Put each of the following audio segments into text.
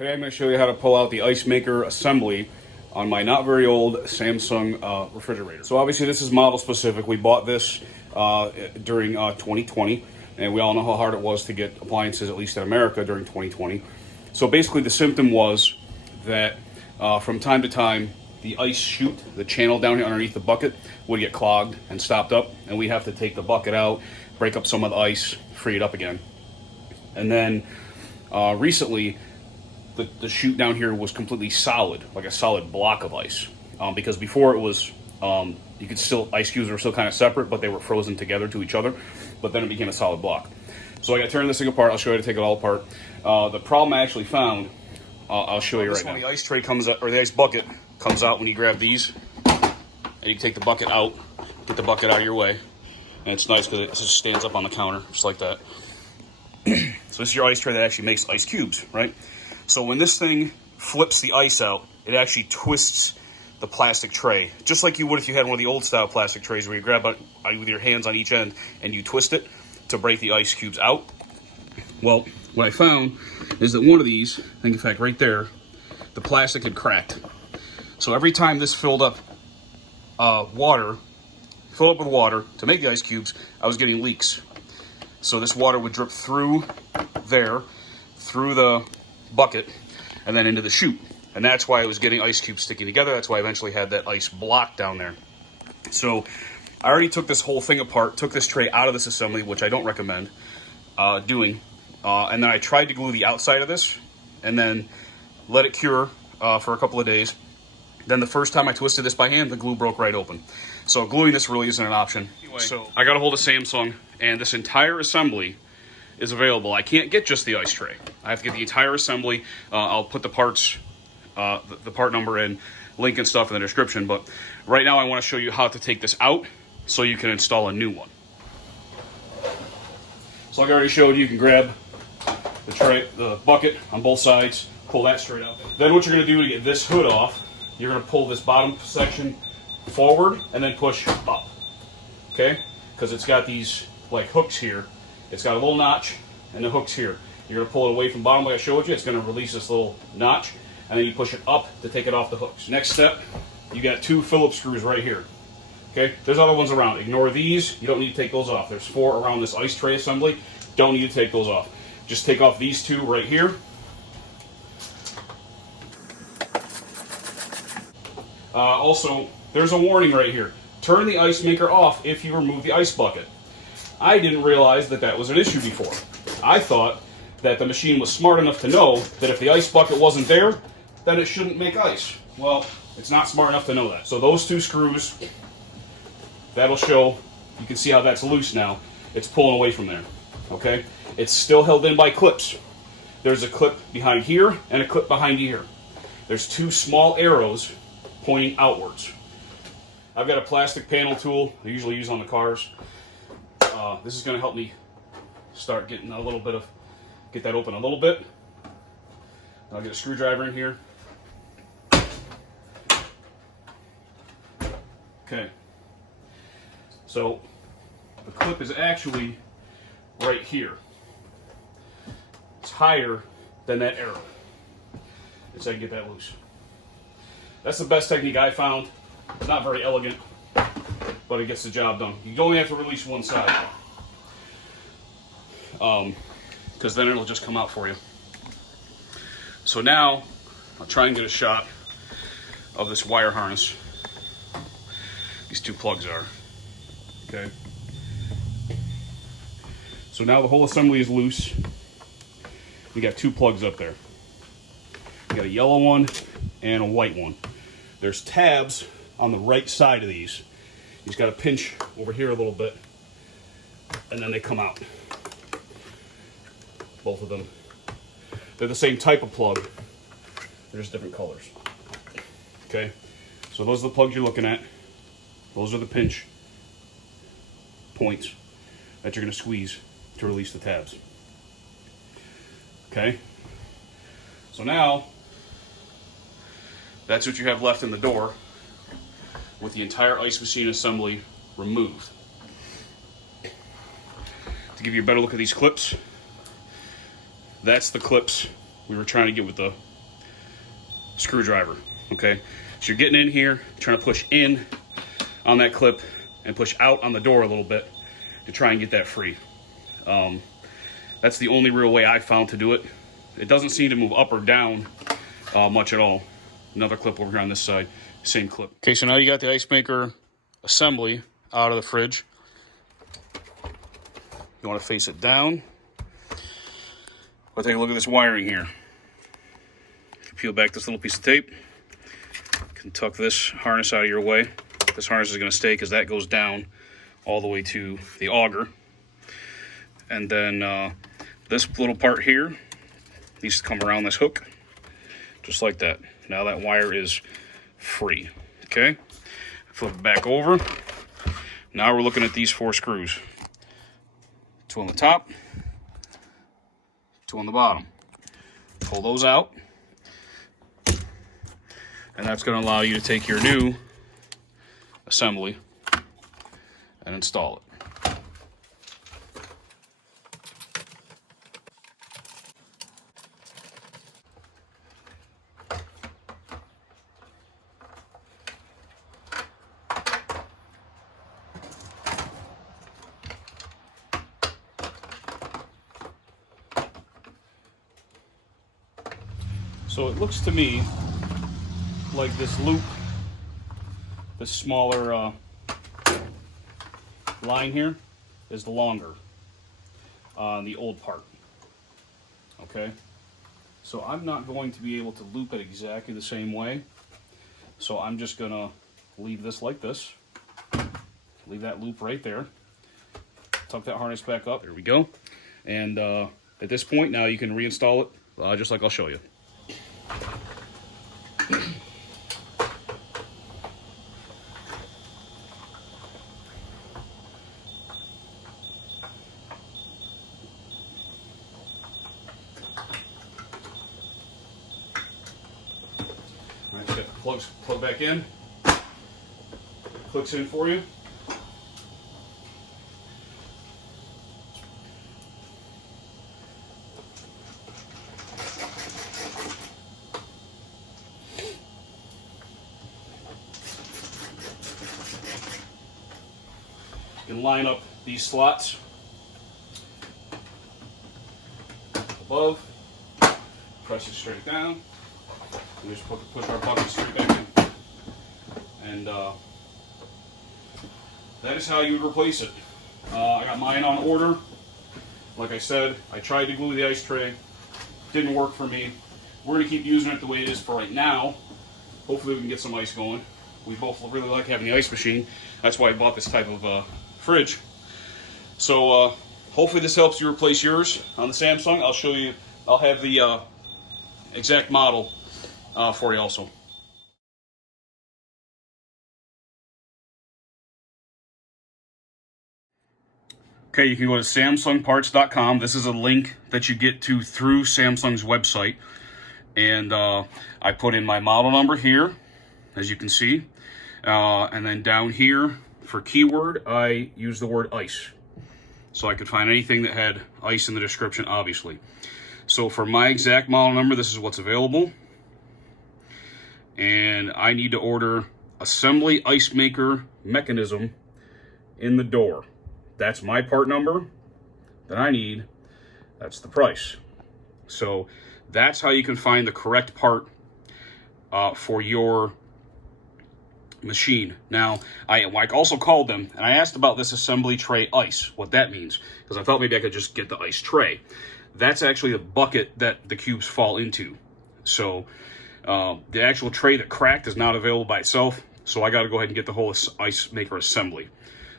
Today I'm going to show you how to pull out the ice maker assembly on my not very old Samsung refrigerator. So obviously this is model specific. We bought this during 2020, and we all know how hard it was to get appliances, at least in America, during 2020. So basically the symptom was that from time to time the ice chute, the channel down here underneath the bucket, would get clogged and stopped up, and we'd have to take the bucket out, break up some of the ice, free it up again. And then recently the chute down here was completely solid, like a solid block of ice, because before it was you could still, ice cubes were still kind of separate, but they were frozen together to each other. But then it became a solid block. So I got to turn this thing apart. I'll show you how to take it all apart. The problem I actually found, I'll show you right now. The ice tray comes out, or the ice bucket comes out when you grab these, and you take the bucket out, get the bucket out of your way, and it's nice because it just stands up on the counter just like that. So this is your ice tray that actually makes ice cubes, right? So when this thing flips the ice out, it actually twists the plastic tray, just like you would if you had one of the old style plastic trays where you grab it with your hands on each end and you twist it to break the ice cubes out. Well, what I found is that one of these, I think in fact right there, the plastic had cracked. So every time this filled up with water to make the ice cubes, I was getting leaks. So this water would drip through there, through the bucket, and then into the chute. And that's why I was getting ice cubes sticking together. That's why I eventually had that ice block down there. So I already took this whole thing apart, took this tray out of this assembly, which I don't recommend doing. And then I tried to glue the outside of this and then let it cure for a couple of days. Then the first time I twisted this by hand, the glue broke right open. So gluing this really isn't an option. Anyway, so I got a hold of Samsung, and this entire assembly is available. I can't get just the ice tray. I have to get the entire assembly. I'll put the parts, the part number and link and stuff in the description. But right now I want to show you how to take this out so you can install a new one. So like I already showed you, you can grab the tray, the bucket on both sides, pull that straight out. Then what you're going to do to get this hood off, you're going to pull this bottom section forward and then push up, okay? Because it's got these like hooks here. It's got a little notch and the hooks here. You're going to pull it away from the bottom like I showed you. It's going to release this little notch, and then you push it up to take it off the hooks. Next step, you got 2 Phillips screws right here. Okay, there's other ones around. Ignore these. You don't need to take those off. There's 4 around this ice tray assembly. Don't need to take those off. Just take off these 2 right here. Also, there's a warning right here. Turn the ice maker off if you remove the ice bucket. I didn't realize that that was an issue before. I thought that the machine was smart enough to know that if the ice bucket wasn't there, then it shouldn't make ice. Well, it's not smart enough to know that. So those 2 screws, that'll show, you can see how that's loose now. It's pulling away from there, okay? It's still held in by clips. There's a clip behind here and a clip behind here. There's 2 small arrows pointing outwards. I've got a plastic panel tool I usually use on the cars. This is going to help me start getting a little bit of, get that open a little bit. I'll get a screwdriver in here. Okay. So the clip is actually right here. It's higher than that arrow. So I can get that loose. That's the best technique I found. It's not very elegant, but it gets the job done. You only have to release one side, because then it'll just come out for you. So now I'll try and get a shot of this wire harness. These 2 plugs are, okay? So now the whole assembly is loose. We got 2 plugs up there. We got a yellow one and a white one. There's tabs on the right side of these. You just got to pinch over here a little bit, and then they come out. Both of them. They're the same type of plug. They're just different colors. Okay? So those are the plugs you're looking at. Those are the pinch points that you're going to squeeze to release the tabs. Okay? So now, that's what you have left in the door with the entire ice machine assembly removed. To give you a better look at these clips, that's the clips we were trying to get with the screwdriver, okay? So you're getting in here, trying to push in on that clip and push out on the door a little bit to try and get that free. That's the only real way I found to do it. It doesn't seem to move up or down much at all. Another clip over here on this side, same clip. Okay, so now you got the ice maker assembly out of the fridge. You want to face it down. But take a look at this wiring here. Peel back this little piece of tape. You can tuck this harness out of your way. This harness is going to stay because that goes down all the way to the auger. And then this little part here needs to come around this hook, just like that. Now that wire is free, okay? Flip it back over. Now we're looking at these 4 screws. 2 on the top, 2 on the bottom. Pull those out. And that's going to allow you to take your new assembly and install it. So it looks to me like this loop, this smaller line here, is the longer on the old part. Okay, so I'm not going to be able to loop it exactly the same way. So I'm just gonna leave this like this. Leave that loop right there. Tuck that harness back up. There we go. And at this point, now you can reinstall it just like I'll show you. Alright, so got the plug back in. Clicks in for you. You can line up these slots above, press it straight down, and just put our bucket straight back in. And that is how you would replace it. I got mine on order. Like I said, I tried to glue the ice tray. Didn't work for me. We're going to keep using it the way it is for right now. Hopefully we can get some ice going. We both really like having the ice machine. That's why I bought this type of fridge. So hopefully this helps you replace yours on the Samsung. I'll show you. I'll have the exact model for you also. Okay, you can go to samsungparts.com. This is a link that you get to through Samsung's website. And I put in my model number here, as you can see. And then down here, for keyword, I use the word ice. So I could find anything that had ice in the description, obviously. So for my exact model number, this is what's available. And I need to order assembly ice maker mechanism in the door. That's my part number that I need. That's the price. So that's how you can find the correct part for your machine. Now, I also called them and I asked about this assembly tray ice, what that means, because I thought maybe I could just get the ice tray. That's actually the bucket that the cubes fall into. So the actual tray that cracked is not available by itself, so I got to go ahead and get the whole ice maker assembly.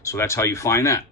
So that's how you find that.